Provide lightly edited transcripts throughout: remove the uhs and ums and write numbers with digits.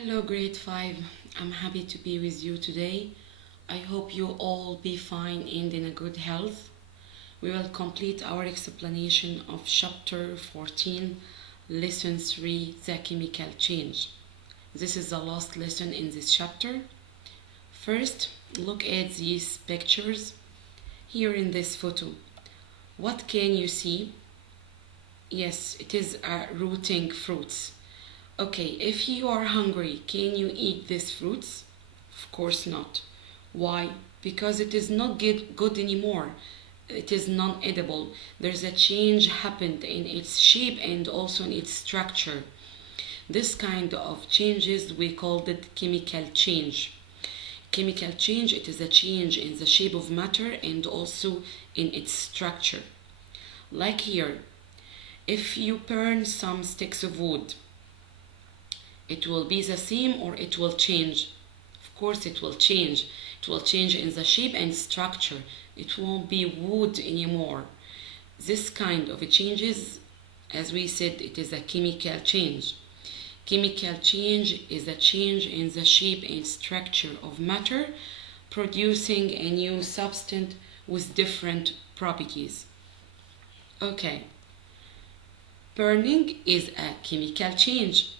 Hello grade 5, I'm happy to be with you today. I hope you all be fine and in a good health. We will complete our explanation of chapter 14, lesson 3, the chemical change. This is the last lesson in this chapter. First, look at these pictures here in this photo. What can you see? Yes, it is rotting fruits. Okay, if you are hungry, can you eat these fruits? Of course not. Why? Because it is not good anymore. It is non-edible. There's a change happened in its shape and also in its structure. This kind of changes we called it chemical change. Chemical change, it is a change in the shape of matter and also in its structure. Like here, if you burn some sticks of wood, it will be the same or it will change? Of course it will change. It will change in the shape and structure. It won't be wood anymore. This kind of changes, as we said, it is a chemical change. Chemical change is a change in the shape and structure of matter, producing a new substance with different properties. Okay. Burning is a chemical change.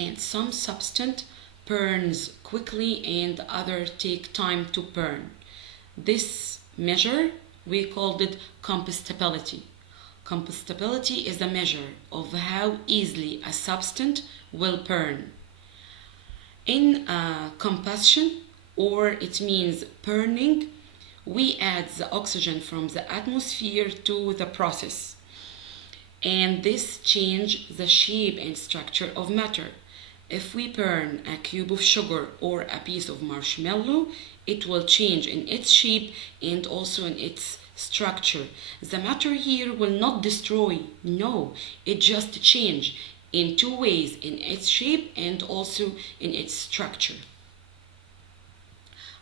And some substance burns quickly and others take time to burn. This measure, we called it combustibility. Combustibility is a measure of how easily a substance will burn. In combustion, or it means burning, we add the oxygen from the atmosphere to the process. And this changes the shape and structure of matter. If we burn a cube of sugar or a piece of marshmallow, it will change in its shape and also in its structure. The matter here will not destroy, no, it just changes in two ways, in its shape and also in its structure.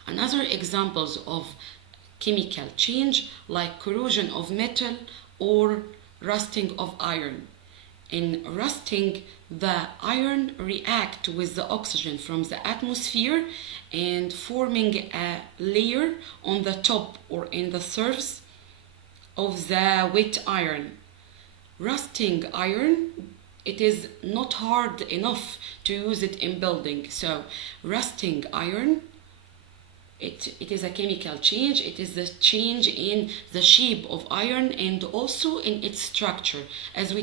Another examples of chemical change like corrosion of metal or rusting of iron. In rusting, the iron reacts with the oxygen from the atmosphere and forming a layer on the top or in the surface of the wet iron. Rusting iron, it is not hard enough to use it in building. So rusting iron, it is a chemical change. It is the change in the shape of iron and also in its structure. As we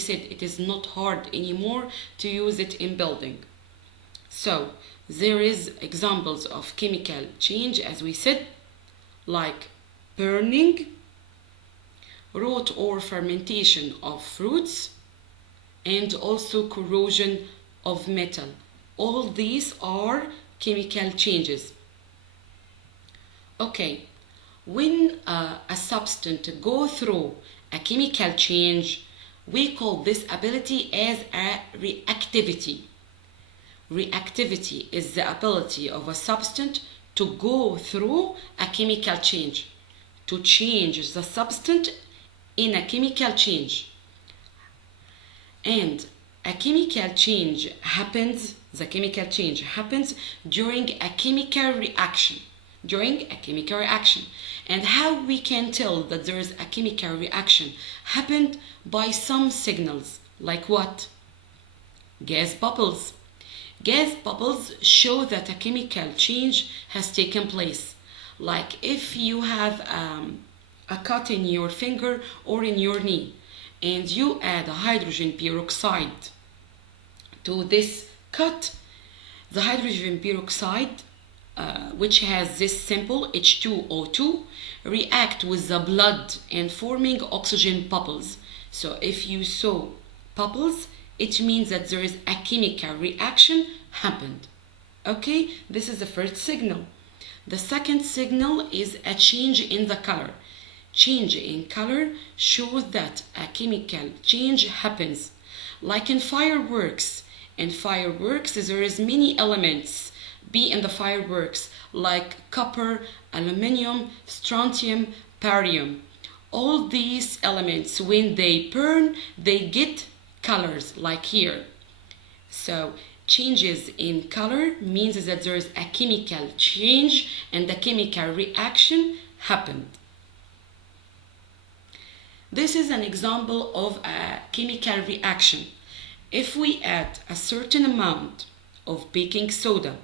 said, it is not hard anymore to use it in building. So there is examples of chemical change, as we said, like burning, rot or fermentation of fruits, and also corrosion of metal. All these are chemical changes. Okay, when a substance goes through a chemical change, we call this ability as a reactivity. Reactivity is the ability of a substance to go through a chemical change, to change the substance in a chemical change. And a chemical change happens, the chemical change happens during a chemical reaction. And how we can tell that there is a chemical reaction happened by some signals. Like what? Gas bubbles. Gas bubbles show that a chemical change has taken place. Like if you have a cut in your finger or in your knee and you add hydrogen peroxide to this cut, the hydrogen peroxide which has this symbol H2O2 react with the blood and forming oxygen bubbles. So if you saw bubbles, it means that there is a chemical reaction happened. Okay, this is the first signal. The second signal is a change in the color. Change in color shows that a chemical change happens. Like in fireworks. In fireworks, there is many elements be in the fireworks like copper, aluminium, strontium, barium. All these elements, when they burn, they get colors like here. So changes in color means that there is a chemical change and a chemical reaction happened. This is an example of a chemical reaction. If we add a certain amount of baking soda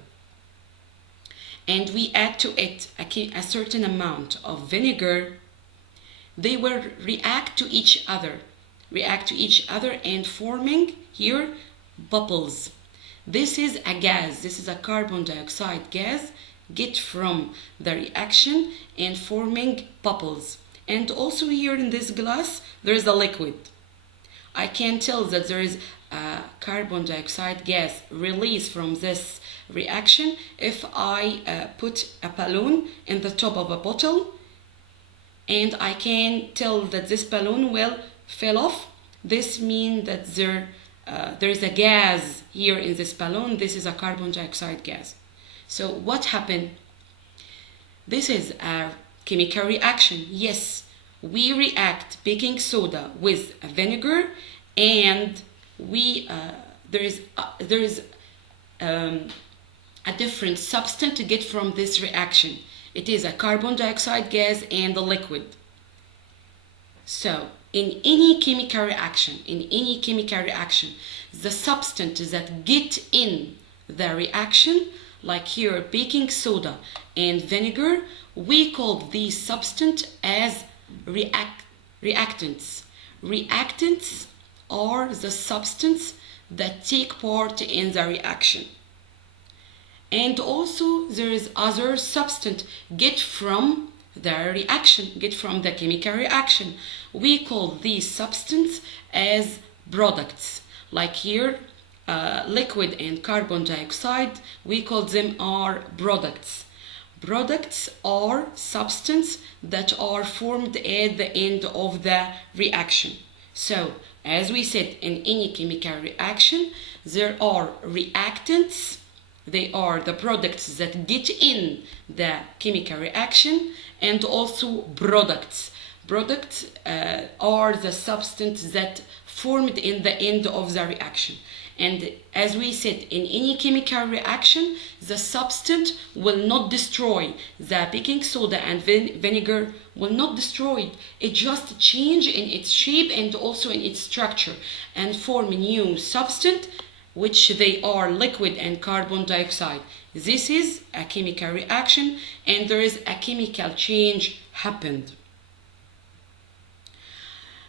and we add to it a certain amount of vinegar, they will react to each other and forming here bubbles. This is a gas, this is a carbon dioxide gas get from the reaction and forming bubbles. And also here in this glass there is a liquid. I can tell that there is a carbon dioxide gas released from this reaction if I put a balloon in the top of a bottle, and I can tell that this balloon will fall off. This means that there is a gas here in this balloon. This is a carbon dioxide gas. So what happened? This is a chemical reaction. Yes, we react baking soda with vinegar, and there is a different substance to get from this reaction. It is a carbon dioxide gas and a liquid. So in any chemical reaction, the substance that get in the reaction, like here baking soda and vinegar, we call these substances as reactants. Reactants are the substance that take part in the reaction. And also there is other substance get from the reaction, get from the chemical reaction. We call these substances as products. Like here, liquid and carbon dioxide, we call them are products. Products are substances that are formed at the end of the reaction. So, as we said, in any chemical reaction, there are reactants. They are the products that get in the chemical reaction, and also products. Products are the substance that formed in the end of the reaction. And as we said, in any chemical reaction, the substance will not destroy. The baking soda and vinegar will not destroy it. It just change in its shape and also in its structure and form a new substance, which they are liquid and carbon dioxide. This is a chemical reaction, and there is a chemical change happened.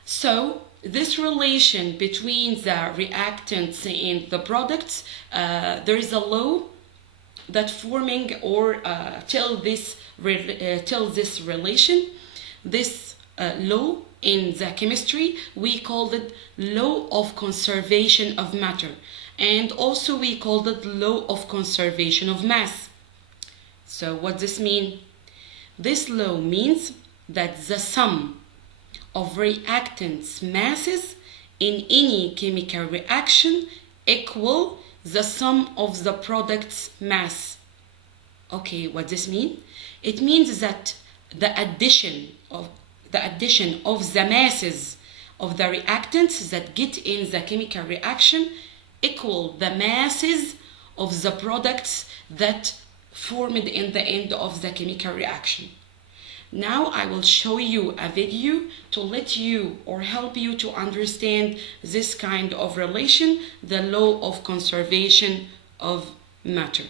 So this relation between the reactants and the products, there is a law that forming or tell this relation. This law in the chemistry, we called it law of conservation of matter, and also we called it law of conservation of mass. So what this mean? This law means that the sum of reactants masses in any chemical reaction equal the sum of the product's mass. Okay, what this mean? It means that the addition of the masses of the reactants that get in the chemical reaction equal the masses of the products that formed in the end of the chemical reaction. Now I will show you a video to let you or help you to understand this kind of relation, the law of conservation of matter.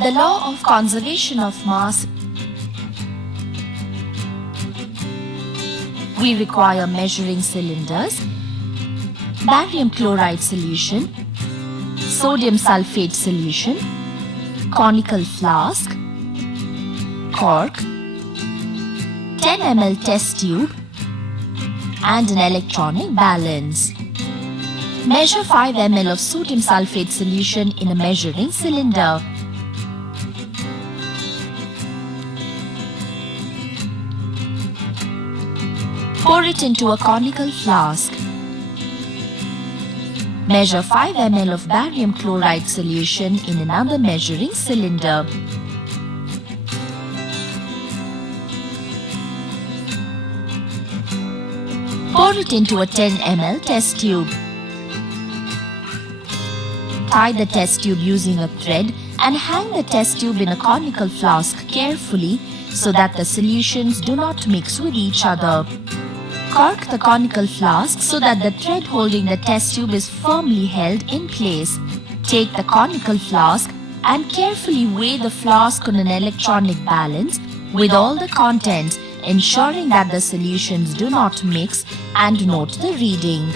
The law of conservation of mass. We require measuring cylinders, barium chloride solution, sodium sulfate solution, conical flask, cork, 10 ml test tube, and an electronic balance. Measure 5 ml of sodium sulfate solution in a measuring cylinder. Pour it into a conical flask. Measure 5 ml of barium chloride solution in another measuring cylinder. Pour it into a 10 ml test tube. Tie the test tube using a thread and hang the test tube in a conical flask carefully so that the solutions do not mix with each other. Cork the conical flask so that the thread holding the test tube is firmly held in place. Take the conical flask and carefully weigh the flask on an electronic balance with all the contents, ensuring that the solutions do not mix, and note the reading.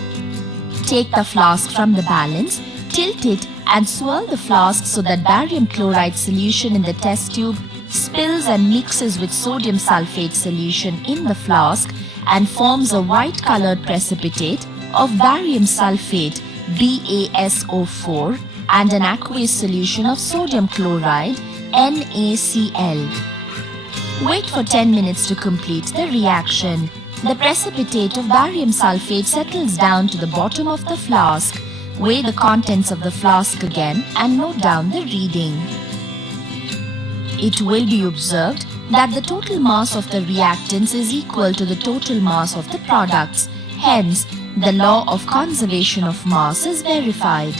Take the flask from the balance, tilt it and swirl the flask so that barium chloride solution in the test tube spills and mixes with sodium sulfate solution in the flask and forms a white colored precipitate of barium sulfate BaSO4 and an aqueous solution of sodium chloride NaCl. Wait for 10 minutes to complete the reaction. The precipitate of barium sulfate settles down to the bottom of the flask. Weigh the contents of the flask again and note down the reading. It will be observed that the total mass of the reactants is equal to the total mass of the products. Hence, the law of conservation of mass is verified.